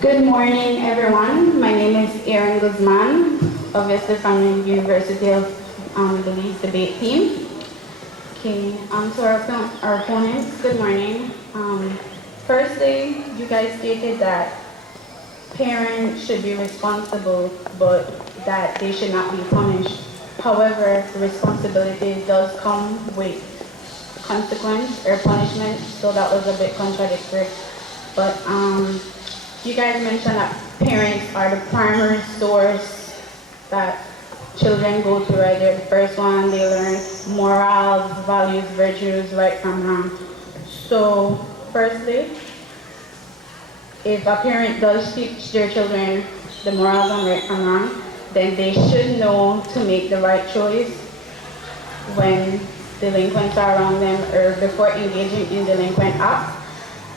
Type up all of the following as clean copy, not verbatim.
Good morning, everyone. My name is Erin Guzman, obviously from the University of Belize debate team. Okay, to our opponents, good morning. Firstly, you guys stated that parents should be responsible, but that they should not be punished. However, responsibility does come with consequence or punishment, so that was a bit contradictory. But you guys mentioned that parents are the primary source that children go to, right? They're the first one, they learn morals, values, virtues, right from wrong. So, firstly, if a parent does teach their children the morals and right from wrong, then they should know to make the right choice when delinquents are around them or before engaging in delinquent acts.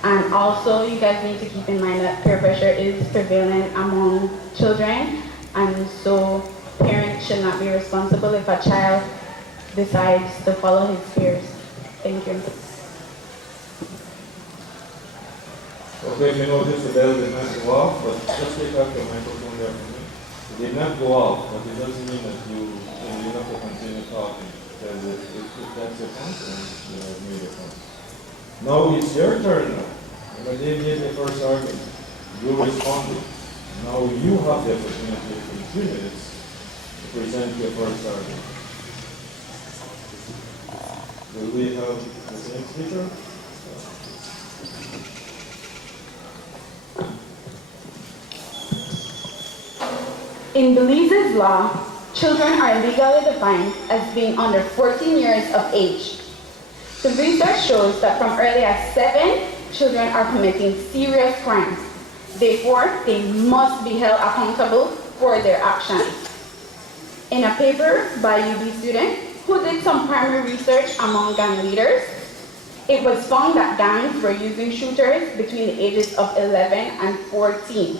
And also, you guys need to keep in mind that peer pressure is prevalent among children, and so parents should not be responsible if a child decides to follow his peers. Thank you. Okay, you notice the bell did not go off, but just take out the microphone there for me. It did not go off, but it doesn't mean that you have to continue talking. Because if that's your point, then you have made a point. Now it's your turn now. When I gave the first argument, you responded. Now you have the opportunity in 3 minutes to present your first argument. Will we have the same speaker? In Belize's law, children are legally defined as being under 14 years of age. The research shows that from early as 7, children are committing serious crimes. Therefore, they must be held accountable for their actions. In a paper by UB student who did some primary research among gang leaders, it was found that gangs were using shooters between the ages of 11 and 14.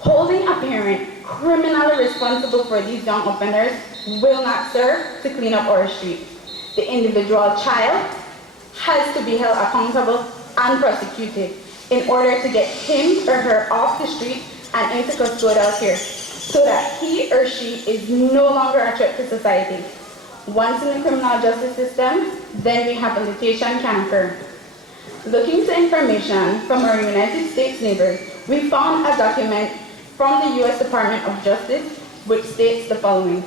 Holding a parent criminally responsible for these young offenders will not serve to clean up our streets. The individual child has to be held accountable and prosecuted in order to get him or her off the street and into custodial care so that he or she is no longer a threat to society. Once in the criminal justice system, then rehabilitation can occur. Looking to information from our United States neighbors, we found a document from the U.S. Department of Justice which states the following.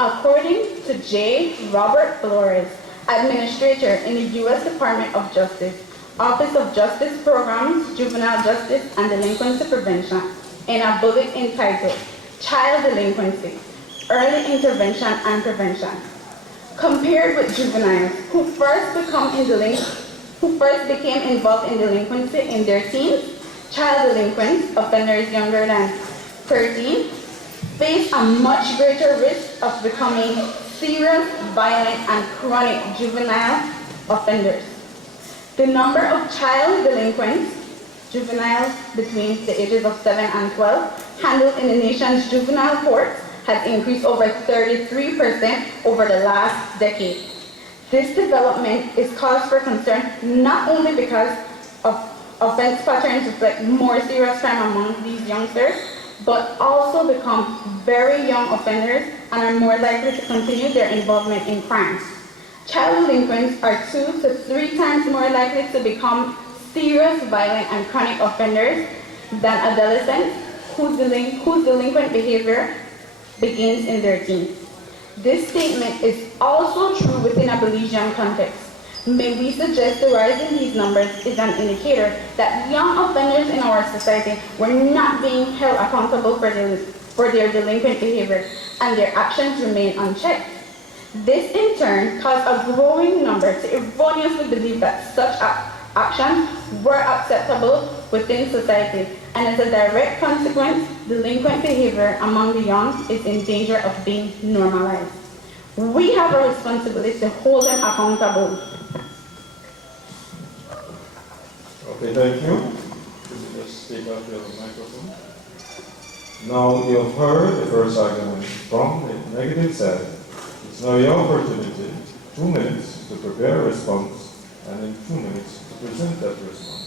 According to J. Robert Flores, Administrator in the U.S. Department of Justice, Office of Justice Programs, Juvenile Justice and Delinquency Prevention, in a bullet entitled Child Delinquency, Early Intervention and Prevention. Compared with juveniles who first became involved in delinquency in their teens, child delinquents, offenders younger than 13, face a much greater risk of becoming serious, violent, and chronic juvenile offenders. The number of child delinquents, juveniles between the ages of 7 and 12, handled in the nation's juvenile courts has increased over 33% over the last decade. This development is cause for concern not only because of offense patterns reflect more serious crime among these youngsters, but also become very young offenders and are more likely to continue their involvement in crimes. Child delinquents are 2 to 3 times more likely to become serious, violent, and chronic offenders than adolescents whose delinquent behavior begins in their teens. This statement is also true within a Belizean context. May we suggest the rise in these numbers is an indicator that young offenders in our society were not being held accountable for their delinquent behavior and their actions remain unchecked. This in turn caused a growing number to erroneously believe that such actions were acceptable within society, and as a direct consequence, delinquent behavior among the young is in danger of being normalized. We have a responsibility to hold them accountable. Okay, thank you. Could you just take out your microphone? Now you have heard the first argument from the negative side. It's now your opportunity, 2 minutes, to prepare a response, and in 2 minutes to present that response.